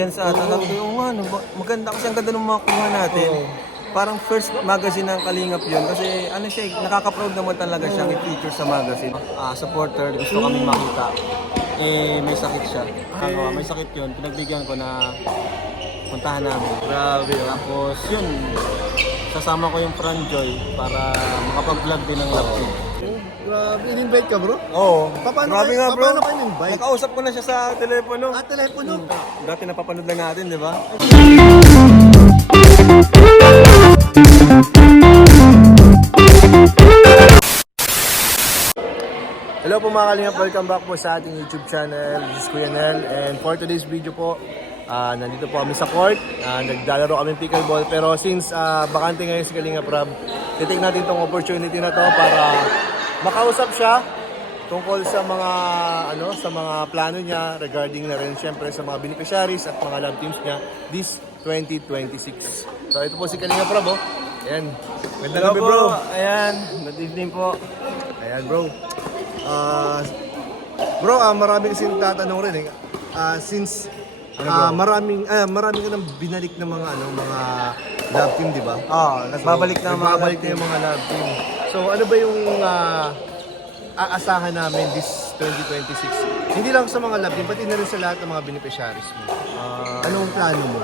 Yan sa atin, sabi ko, ano, maganda kasi ang ganda ng mga kuha natin. Parang first magazine ng Kalingap yun kasi ano siya, nakaka-proud naman talaga siyang i-feature sa magazine. Supporter, gusto kaming makita. May sakit siya. May sakit yun, pinagbigyan ko na puntahan namin. Grabe. Tapos yun, sasama ko yung Franjoy para makapag-vlog din ng Love Team. Grabe. In-invite ka, bro? Oo. Grabe nga, bro. Paano ka in-invite? Nakausap ko na siya sa telepono. Telepono? Dati napapanood lang natin, di ba? Hello po mga Kalingap, welcome back po sa ating YouTube channel. This is Kuya Nel, and for today's video po, nandito po kami sa court. Naglalaro kami pickleball, pero since bakante ngayon si Kalingap Rob, titignan natin itong opportunity na to para makausap siya tungkol sa mga plano niya regarding na rin syempre sa mga beneficiaries at mga love teams niya this 2026. So ito po si Kalingap Rob, oh. Ayan. Magandang gabi, bro. Ayan, good evening po. Ayan, bro. Marami kasing tatanong rin eh. Since marami ka nang binalik ng mga love team, di ba? Nagbabalik na yung mga love team. So ano ba yung aasahan namin this 2026? Hindi lang sa mga love team, pati na rin sa lahat ng mga beneficiaries mo. Anong plano mo?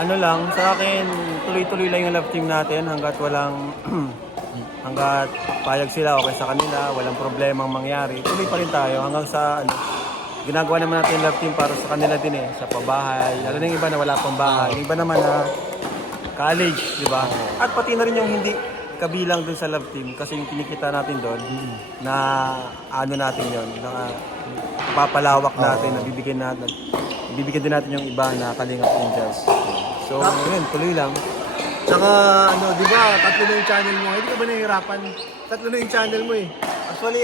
Ano lang, sa akin, tuloy-tuloy lang yung love team natin hanggat hanggat payag sila, okay sa kanila, walang problemang mangyari. Tuloy pa rin tayo hanggang sa ginagawa naman natin yung love team para sa kanila din sa pabahay. Lalo na yung iba na wala pang bahay. Yung iba naman na college, di ba? At pati na rin yung hindi kabilang dun sa love team kasi yung kinikita natin doon na natin yon, na papalawak natin, na bibigyan din natin yung iba na Kalingap Angels. So, yun, tuloy lang. Tsaka, di ba, tatlo na yung channel mo. Hindi ka ba nahihirapan? Tatlo na yung channel mo eh. Actually,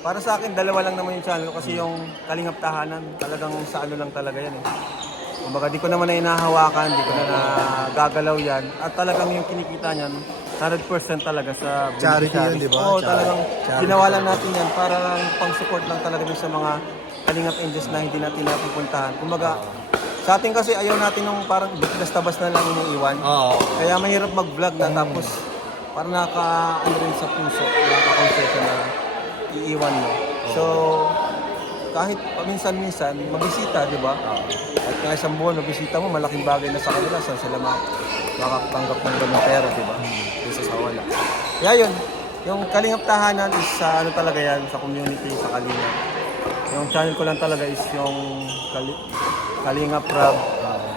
para sa akin, dalawa lang naman yung channel ko kasi yung Kalingap Tahanan, talagang sa lang talaga yan eh. Kumbaga, di ko naman na inahawakan, di ko na nagagalaw yan. At talagang yung kinikita niyan, 100% talaga sa charity yun, di ba? Oo, talagang ginawa lang natin yan para lang pang-support lang talaga dun sa mga Kalingap Angels na hindi natin napupuntahan. Kumbaga, sa atin kasi ayaw natin nung parang basta-bas na lang iniiwan. Kaya mahirap mag-vlog na tapos parang rin sa puso, nakaka-concern na iiwan mo. So, kahit paminsan-minsan, mabisita, di ba? At nga isang buwan, mabisita mo, malaking bagay na sa kanila. Saan sila makakatanggap ng ganong pera, di ba? Isa sa wala. Kaya yun, yung Kalingap Tahanan is talaga yan, sa community, sa Kalingap. Yung channel ko lang talaga is yung Kalingap Rob,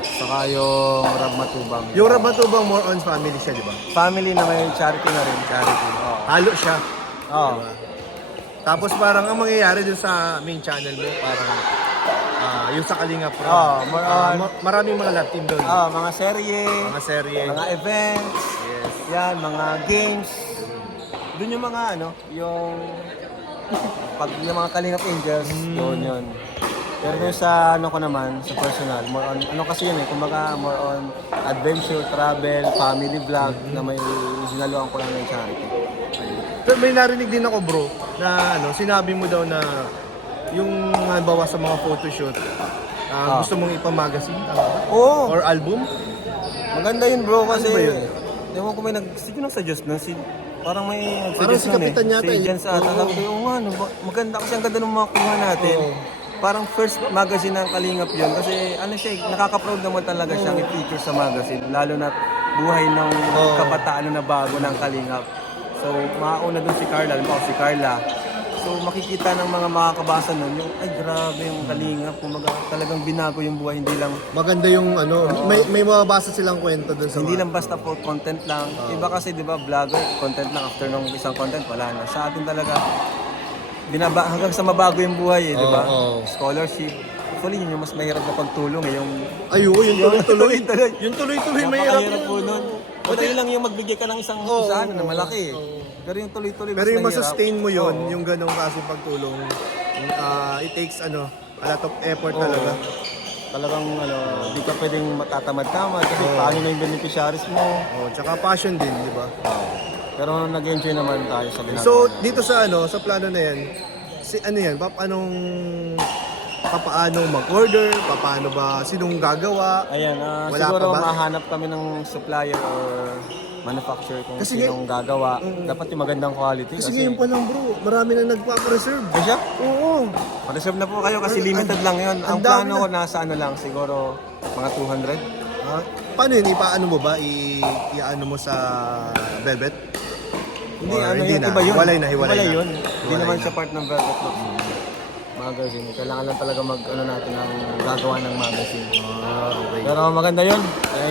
saka yung Rob Matubang. Yung Rob Matubang more on family siya, di ba? Family na may charity na rin. Charity. Halo siya. Diba? Tapos parang ang mangyayari dun sa main channel mo, parang yung sa Kalingap Rob. Maraming mga love team doon. Mga serye, mga events, yes. Yan, mga games. Doon yung mga yung pag yung mga Kalingap Angels, yun. Pero doon sa ko naman, sa personal, more on, kasi yun kumbaga more on adventure, travel, family vlog na may sinaluan ko lang ng charity. Pero may narinig din ako, bro, na sinabi mo daw na yung halimbawa sa mga photoshoot, gusto mong ipamagazine, Oo. or album? Maganda yun, bro, kasi Ano ba yun? ewan ko may nag-suggest na parang may Parang si Kapitan yata si Jen sa atin. Sabi ko, maganda kasi ang ganda ng mga kuha natin. Parang first magazine ng Kalingap yun kasi nakaka-proud naman talaga siyang i-feature sa magazine. Lalo na buhay ng kabataan na bago ng Kalingap. So, mauna dun si Carla, si Carla. So, makikita ng mga makakabasa nun, yung, ay grabe yung Kalingap. Kumaga, talagang binago yung buhay, hindi lang Maganda yung may mababasa silang kwento dun sa hindi lang basta for content lang. Iba kasi, di ba, vlogger, content lang. After nung isang content, wala na. Sa atin talaga, hanggang sa mabago yung buhay, di ba? Scholarship. Actually, yun yung mas mahirap na pagtulong. Yung tuloy-tuloy. tuloy. Yung tuloy-tuloy mahirap po nun. Madali lang yung magbigay ka ng isang na malaki. Pero yung tuloy-tuloy mas Pero yung mahirap. masustain mo yun, yung ganong kasi pagtulong, it takes a lot of effort talaga. Talagang di ka pwedeng matatamad-tamad kasi paano na yung beneficiaries mo. Tsaka passion din, di ba? Pero nag-enjoy naman tayo sa ginagawa. So, dito sa plano na yan, anong paano mag-order, paano ba, sinong gagawa. Ayan, Wala siguro pa ba? mahanap kami ng supplier or manufacturer kung Kasi sinong gagawa. Dapat yung magandang quality. Kasi ngayon pa lang bro, marami na nagpa-preserve. Ay siya? Oo. Reserve na po kayo kasi limited lang yun. Ang ang dami plano ko nasa ano lang, siguro mga 200. Paano yun? Ipaano mo ba? Iaano mo sa velvet? Hindi, Or ano hindi yun, na? iba yun. Hiwalay na, hiwalay na. yun. Hindi Hiwalay naman na. siya part ng Velvet Box magazine. Kailangan lang talaga ano natin ang gagawa ng magazine. Okay. Pero maganda yun.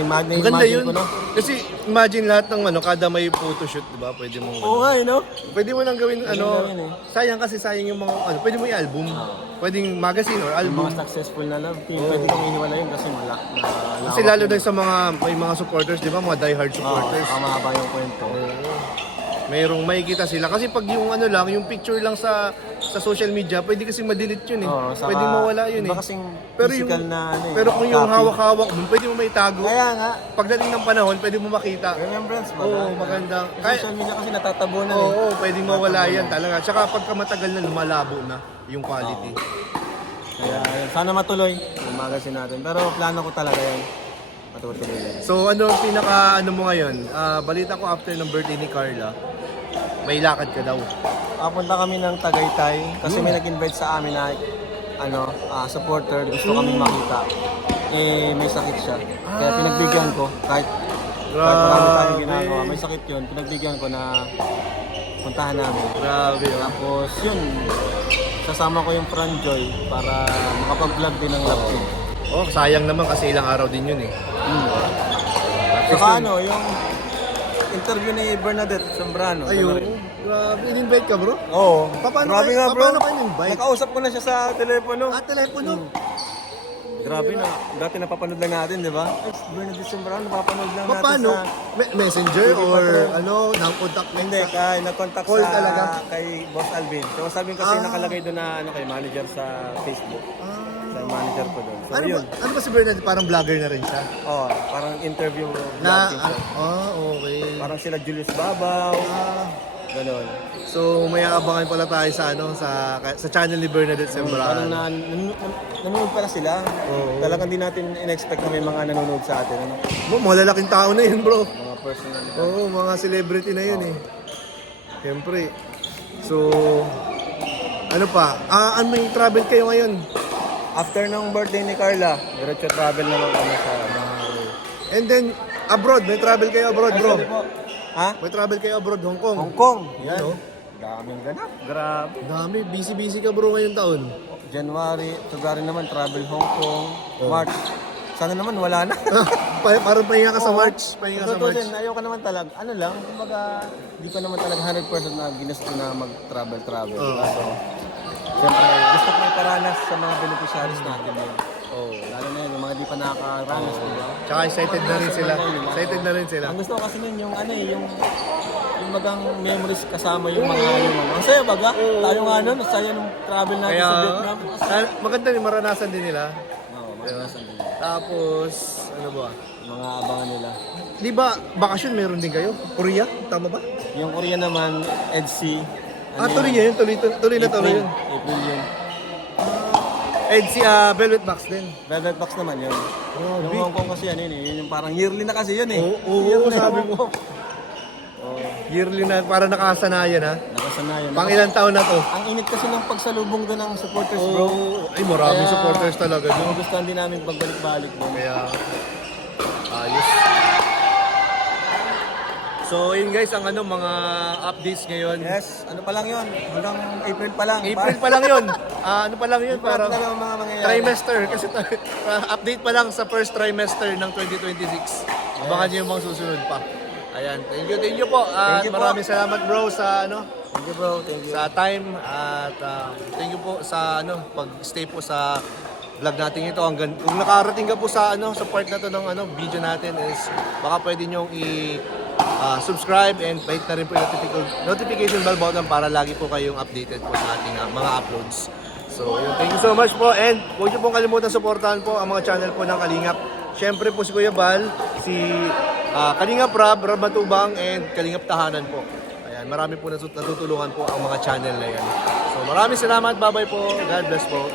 Maganda Imagine yun. ko na. Kasi imagine lahat ng kada may photoshoot, di ba? Pwede mo Oo nga, no? Pwede mo nang gawin gawin eh. sayang kasi sayang yung mga pwede mo i-album. Pwedeng magazine or Yung album. mga successful na love team, pwede kong iniwala yun kasi Kasi lalo na sa may mga supporters, di ba? Mga diehard supporters. mahaba yung kwento. Mayroong makikita sila. Kasi pag yung lang, yung picture lang sa social media, pwede kasi ma-delete yun eh. Oo, saka, Pwede mawala yun eh. iba kasing Pero physical yung, na ano eh. pero kung yung copy. hawak-hawak mo, pwede mo may tago. Kaya nga, Pagdating ng panahon, pwede mo makita. remembrance ba? Oo, maganda. Social media kasi natatabunan Oo, eh. pwede mawala yan talaga. Tsaka pagka matagal na, lumalabo na yung quality. Kaya ayun, sana matuloy yung magazine natin. Pero plano ko talaga yan. Matutuloy yan. So ano ang pinaka mo ngayon? Balita ko after ng birthday ni Carla, may lakad ka daw. Papunta kami ng Tagaytay kasi may nag-invite sa amin na supporter, gusto kaming makita. Eh, may sakit siya. Kaya pinagbigyan ko, kahit marami tayong ginagawa, may sakit yun, pinagbigyan ko na puntahan namin. Grabe. Tapos yun, sasama ko yung Franjoy para makapag-vlog din ng love team. Oh, sayang naman kasi ilang araw din yun eh. Saka ano, yung interview ni Bernadette Zambrano. Ayun. Grabe, in-invite ka bro? Oo. Paano Grabe kayo- nga bro. paano kayo in-invite? Nakausap ko na siya sa telepono. Telepono. Grabe na. Dati napapanood lang natin, di ba? Ay, Bernadette Zambrano, napapanood lang natin Paano? sa... Messenger TV or Patrol. nang-contact mo? Hindi, kay nag-contact Call sa talaga? kay Boss Alvin. So sabi kasi nakalagay doon na kay manager sa Facebook. Sa manager ko doon. So Ano ba, yun. ano ba si Bernard? Parang vlogger na rin siya. Oh, parang interview Na, vlogging siya. okay. Parang sila Julius Babaw. Ganon. So may aabangan pala tayo sa channel ni Bernadette Parang Zambrano. nanonood pala sila. Oo. Talagang di natin in-expect na may mga nanonood sa atin. Ano? Mga lalaking tao na yun bro. Mga personal. Oo, mga celebrity na yun eh. Siyempre. So, ano pa? May travel kayo ngayon? After ng birthday ni Carla, diretso travel naman kami sa... And then, abroad. May travel kayo abroad bro. Sorry po. Ha? May travel kayo abroad, Hong Kong. Hong Kong. Yan. Ano? Daming ganap. Grabe. Dami, busy-busy ka bro ngayong taon. January, February naman, travel Hong Kong. March. Sana naman wala na. Parang pahinga ka sa Oo. March. Pahinga sa March. Tutusin, ayoko naman talaga. Ano lang, kumbaga, di pa naman talaga 100% na ginusto na mag-travel. Oo. So, siyempre, gusto ko iparanas sa mga beneficiaries natin yun. Oh. Lalo na yun, yung mga di pa nakakaranas, di ba? Tsaka excited na rin sila. Excited na rin sila. Ang gusto ko kasi nun, yung ano eh, yung magang memories kasama yung mga yung ano. Ang saya baga, tayo nga nun, ang saya nung travel natin Kaya, sa Vietnam. maganda rin, maranasan din nila. Oo, maranasan din. Tapos, ano ba? Mga abangan nila. Di ba, bakasyon meron din kayo? Korea? Tama ba? Yung Korea naman, EDC. Tuloy yun. Tuloy na tuloy yun. April yun. And si Velvet Box din. Velvet Box naman yun. Oh, Yung Hong Kong kasi yan yun eh. Yun yung parang yearly na kasi yun eh. Oo, sabi mo. Oo. Yearly na, para nakasanayan ha. Nakasanayan. Pang ilang taon na to? Ang init kasi ng pagsalubong doon ng supporters bro. Ay, maraming Kaya, supporters talaga. No? Gustuhan din namin pagbalik-balik doon. Kaya, ayos. So, yun guys, ang mga updates ngayon. Yes, ano pa lang yun? Hanggang April pa lang. April pa lang yun. Ano pa lang yun? Parang Parang mga mangyayari. trimester. Kasi update pa lang sa first trimester ng 2026. Abangan nyo yung mga susunod pa. Ayan, thank you po. At Thank you po. maraming salamat bro sa Thank you bro, thank you. sa time at thank you po sa pag-stay po sa vlog natin ito. Kung nakarating ka po sa sa part na to ng video natin is baka pwede niyo subscribe and hit na rin po yung notification bell button para lagi po kayong updated po sa ating mga uploads. So, yun, thank you so much po and huwag niyo pong kalimutan suportahan po ang mga channel po ng Kalingap. Siyempre po si Kuya Bal, si Kalingap Rab Matubang and Kalingap Tahanan po. Ayan, marami po natutulungan po ang mga channel na yan. So, maraming salamat. Bye-bye po. God bless po.